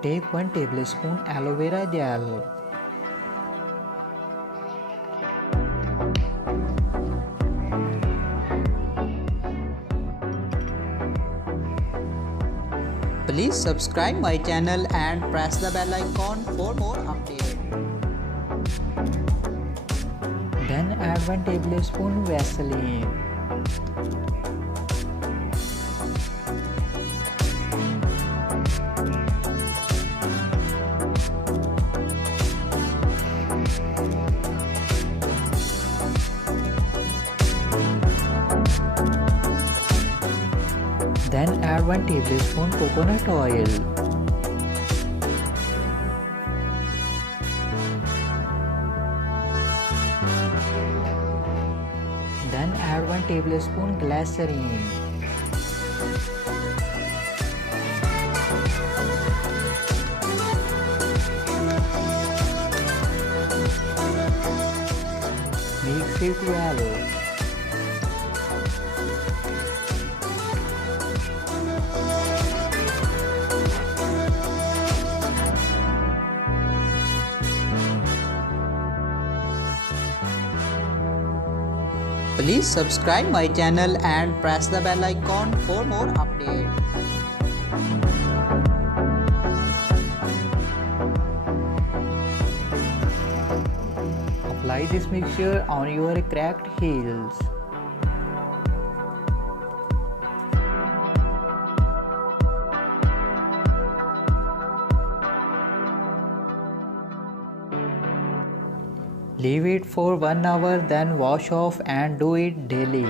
Take 1 tablespoon aloe vera gel. Please subscribe my channel and press the bell icon for more updates. Then add 1 tablespoon Vaseline. Then add 1 tablespoon coconut oil. Then add 1 tablespoon glycerin. Mix it well. Please subscribe my channel and press the bell icon for more updates. Apply this mixture on your cracked heels. Leave it for 1 hour, then wash off and do it daily.